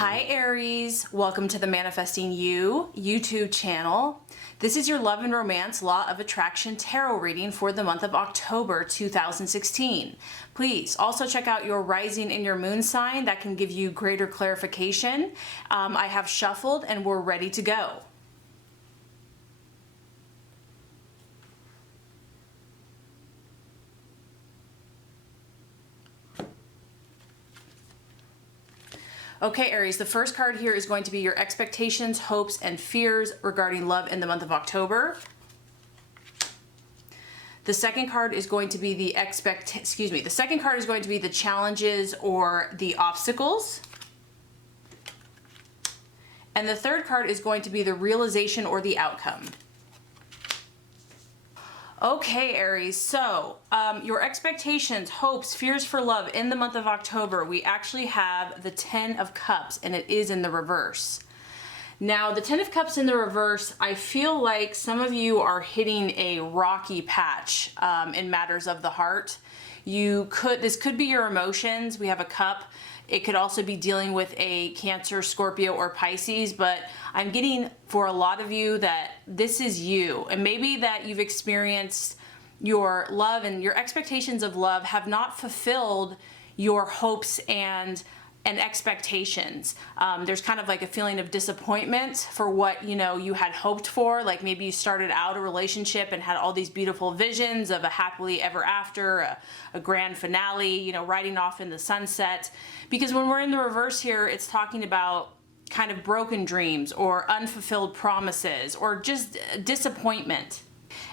Hi Aries, welcome to the Manifesting You YouTube channel. This is your love and romance law of attraction tarot reading for the month of October 2016. Please also check out your rising and your moon sign. That can give you greater clarification. I have shuffled and we're ready to go. Okay, Aries, the first card here is going to be your expectations, hopes, and fears regarding love in the month of October. The second card is going to be the second card is going to be the challenges or the obstacles. And the third card is going to be the realization or the outcome. Okay, Aries, so your expectations, hopes, fears for love in the month of October, we actually have the 10 of Cups, and it is in the reverse. Now, the 10 of Cups in the reverse, I feel like some of you are hitting a rocky patch in matters of the heart. This could be your emotions. We have a cup. It could also be dealing with a Cancer, Scorpio, or Pisces, but I'm getting for a lot of you that this is you, and maybe that you've experienced your love and your expectations of love have not fulfilled your hopes and expectations. There's kind of like a feeling of disappointment for what you had hoped for. Like maybe you started out a relationship and had all these beautiful visions of a happily ever after, a grand finale, riding off in the sunset. Because when we're in the reverse here, it's talking about kind of broken dreams or unfulfilled promises or just disappointment.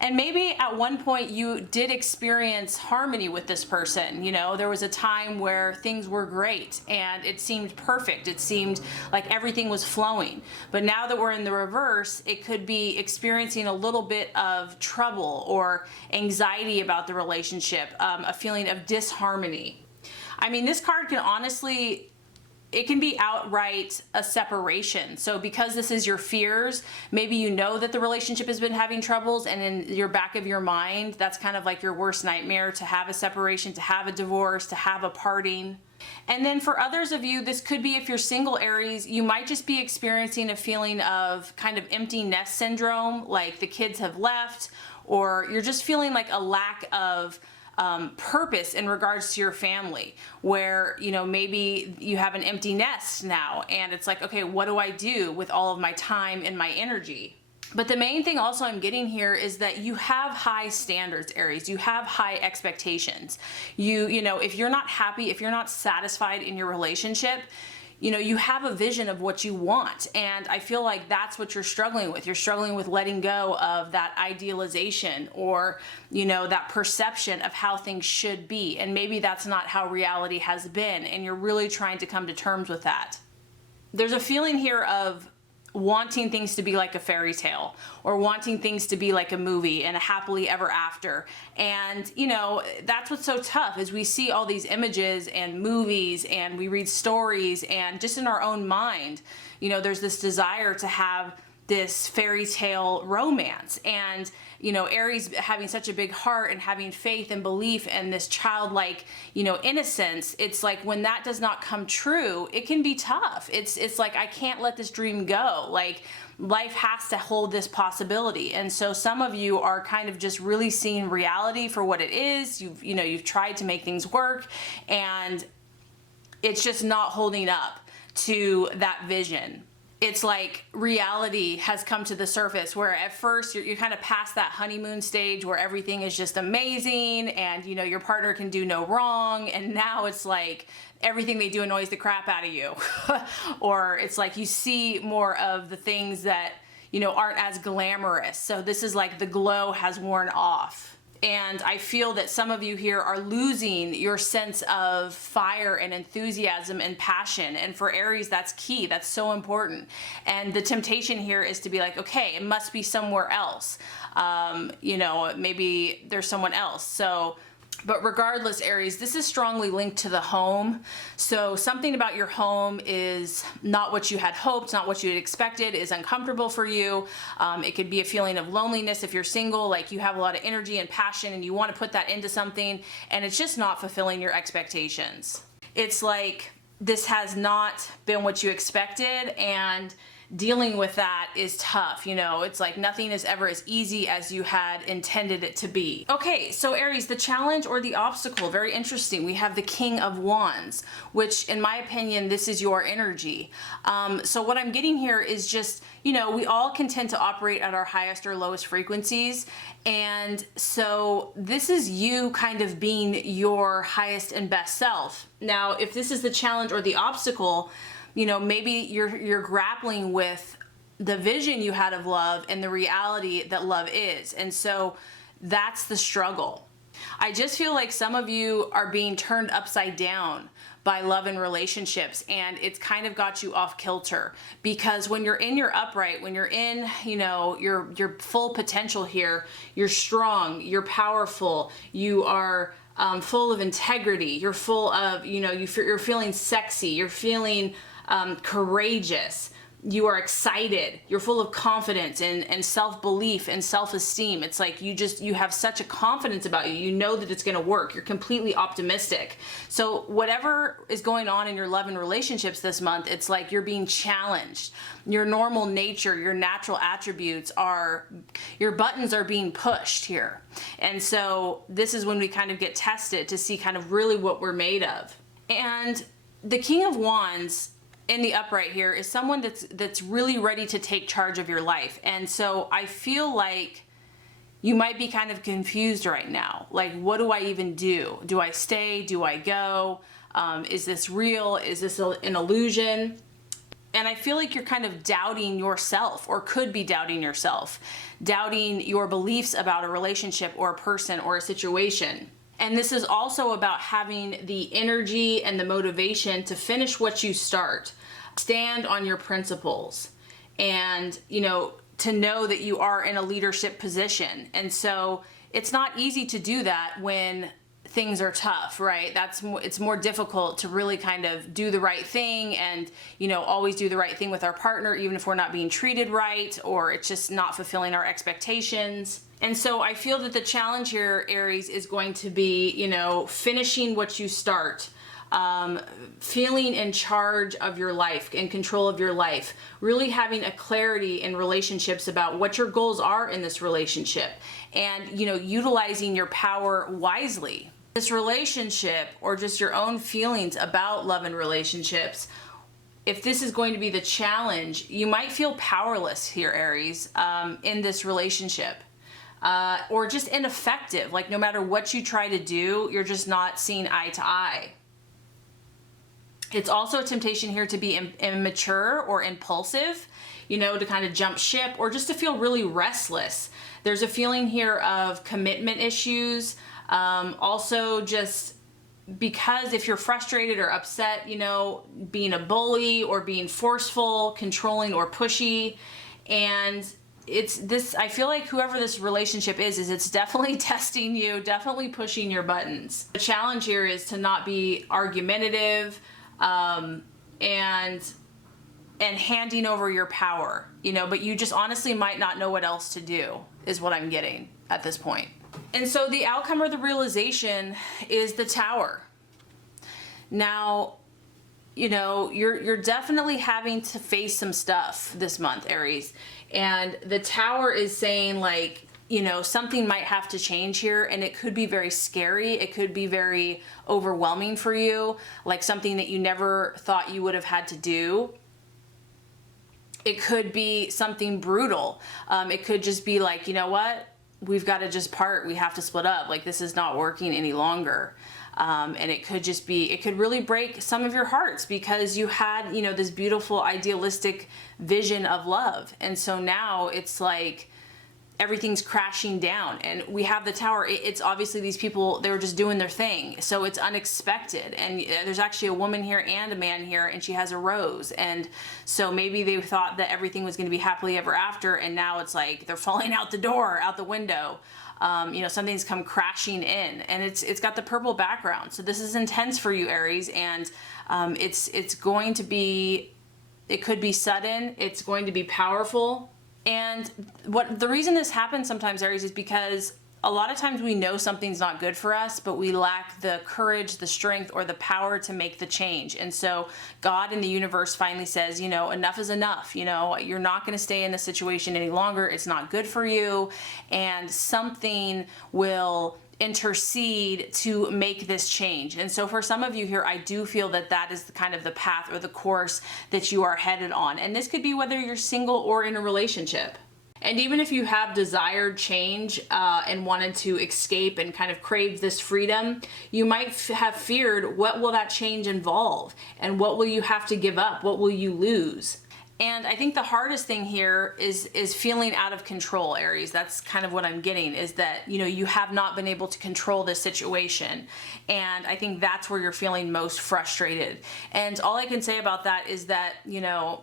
And maybe at one point you did experience harmony with this person. There was a time where things were great and it seemed perfect. It seemed like everything was flowing. But now that we're in the reverse, it could be experiencing a little bit of trouble or anxiety about the relationship, a feeling of disharmony. I mean, this card can honestly, it can be outright a separation. So because this is your fears, maybe you know that the relationship has been having troubles, and in your back of your mind, that's kind of like your worst nightmare, to have a separation, to have a divorce, to have a parting. And then for others of you, this could be, if you're single, Aries, you might just be experiencing a feeling of kind of empty nest syndrome, like the kids have left, or you're just feeling like a lack of purpose in regards to your family, where maybe you have an empty nest now and it's like, okay, what do I do with all of my time and my energy? But the main thing also I'm getting here is that you have high standards, Aries. You have high expectations. If you're not happy, if you're not satisfied in your relationship, you have a vision of what you want. And I feel like that's what you're struggling with. You're struggling with letting go of that idealization or, that perception of how things should be. And maybe that's not how reality has been. And you're really trying to come to terms with that. There's a feeling here of wanting things to be like a fairy tale, or wanting things to be like a movie and a happily ever after. And that's what's so tough, is we see all these images and movies and we read stories, and just in our own mind, there's this desire to have this fairy tale romance. And Aries having such a big heart and having faith and belief and this childlike innocence, it's like when that does not come true, it can be tough. It's like, I can't let this dream go. Like, life has to hold this possibility. And so some of you are kind of just really seeing reality for what it is. You've tried to make things work and it's just not holding up to that vision. It's like reality has come to the surface, where at first you're kind of past that honeymoon stage where everything is just amazing and your partner can do no wrong, and now it's like everything they do annoys the crap out of you. Or it's like you see more of the things that aren't as glamorous. So this is like the glow has worn off. And I feel that some of you here are losing your sense of fire and enthusiasm and passion. And for Aries, that's key. That's so important. And the temptation here is to be like, okay, it must be somewhere else. Maybe there's someone else. But regardless, Aries, this is strongly linked to the home. So something about your home is not what you had hoped, not what you had expected, is uncomfortable for you. It could be a feeling of loneliness if you're single, like you have a lot of energy and passion and you want to put that into something and it's just not fulfilling your expectations. It's like this has not been what you expected, and dealing with that is tough. You know, it's like nothing is ever as easy as you had intended it to be. Okay, so Aries, the challenge or the obstacle, very interesting. We have the King of Wands, which in my opinion, this is your energy. So what I'm getting here is just, you know, we all can tend to operate at our highest or lowest frequencies. And so this is you kind of being your highest and best self. Now, if this is the challenge or the obstacle, you know, maybe you're grappling with the vision you had of love and the reality that love is. And so that's the struggle. I just feel like some of you are being turned upside down by love and relationships, and it's kind of got you off kilter, because when you're in your upright, when you're in, you know, your full potential here, you're strong, you're powerful, you are full of integrity, you're full of, you know, you're feeling sexy, you're feeling courageous, you are excited, you're full of confidence and self-belief and self-esteem. It's like you have such a confidence about you. You know that it's going to work. You're completely optimistic. So whatever is going on in your love and relationships this month, it's like you're being challenged. Your normal nature, your natural attributes your buttons are being pushed here. And so this is when we kind of get tested to see kind of really what we're made of. And the King of Wands in the upright here is someone that's really ready to take charge of your life. And so I feel like you might be kind of confused right now. Like, what do I even do? Do I stay? Do I go? Is this real? Is this an illusion? And I feel like you're kind of doubting yourself, or could be doubting yourself, doubting your beliefs about a relationship or a person or a situation. And this is also about having the energy and the motivation to finish what you start, stand on your principles, and, you know, to know that you are in a leadership position. And so it's not easy to do that when things are tough, right? It's more difficult to really kind of do the right thing and, you know, always do the right thing with our partner, even if we're not being treated right, or it's just not fulfilling our expectations. And so I feel that the challenge here, Aries, is going to be, you know, finishing what you start, feeling in charge of your life, in control of your life, really having a clarity in relationships about what your goals are in this relationship, and, you know, utilizing your power wisely. This relationship, or just your own feelings about love and relationships, if this is going to be the challenge, you might feel powerless here, Aries, in this relationship. Or just ineffective. Like, no matter what you try to do, you're just not seeing eye to eye. It's also a temptation here to be immature or impulsive, you know, to kind of jump ship, or just to feel really restless. There's a feeling here of commitment issues. Also, just because if you're frustrated or upset, you know, being a bully or being forceful, controlling, or pushy. And it's this, I feel like whoever this relationship is it's definitely testing you, definitely pushing your buttons. The challenge here is to not be argumentative, and handing over your power, you know, but you just honestly might not know what else to do, is what I'm getting at this point. And so the outcome or the realization is the Tower. Now, you know, you're definitely having to face some stuff this month, Aries. And the Tower is saying, like, you know, something might have to change here, and it could be very scary. It could be very overwhelming for you, like something that you never thought you would have had to do. It could be something brutal. It could just be like, you know what? We've got to just part. We have to split up. Like, this is not working any longer. And it could just be, it could really break some of your hearts, because you had, you know, this beautiful idealistic vision of love. And so now it's like everything's crashing down, and we have the Tower. It's obviously these people, they were just doing their thing. So it's unexpected. And there's actually a woman here and a man here, and she has a rose. And so maybe they thought that everything was going to be happily ever after. And now it's like they're falling out the door, out the window. You know, something's come crashing in, and it's got the purple background. So this is intense for you, Aries, and it's going to be, it could be sudden, it's going to be powerful. And the reason this happens sometimes, Aries, is because a lot of times we know something's not good for us, but we lack the courage, the strength, or the power to make the change. And so God in the universe finally says, you know, enough is enough. You know, you're not going to stay in this situation any longer. It's not good for you. And something will intercede to make this change. And so for some of you here, I do feel that that is the kind of the path or the course that you are headed on. And this could be whether you're single or in a relationship. And even if you have desired change and wanted to escape and kind of crave this freedom, you might have feared, what will that change involve? And what will you have to give up? What will you lose? And I think the hardest thing here is feeling out of control, Aries. That's kind of what I'm getting, is that, you know, you have not been able to control this situation. And I think that's where you're feeling most frustrated. And all I can say about that is that, you know,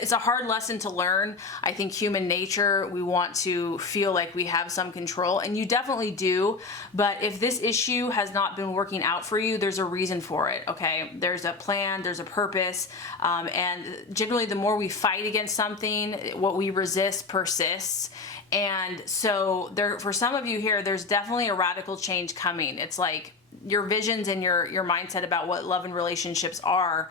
it's a hard lesson to learn. I think human nature, we want to feel like we have some control, and you definitely do. But if this issue has not been working out for you, there's a reason for it, okay? There's a plan, there's a purpose, and generally the more we fight against something, what we resist persists. And so there, for some of you here, there's definitely a radical change coming. It's like your visions and your mindset about what love and relationships are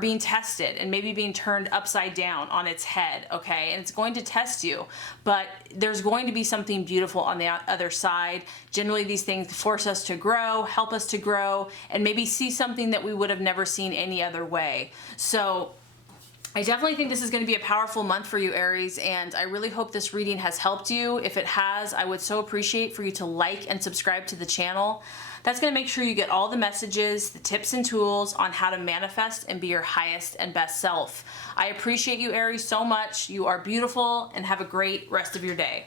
being tested and maybe being turned upside down on its head, okay? And it's going to test you, but there's going to be something beautiful on the other side. Generally, these things force us to grow, help us to grow, and maybe see something that we would have never seen any other way. So I definitely think this is going to be a powerful month for you, Aries, and I really hope this reading has helped you. If it has, I would so appreciate for you to like and subscribe to the channel. That's going to make sure you get all the messages, the tips and tools on how to manifest and be your highest and best self. I appreciate you, Aries, so much. You are beautiful, and have a great rest of your day.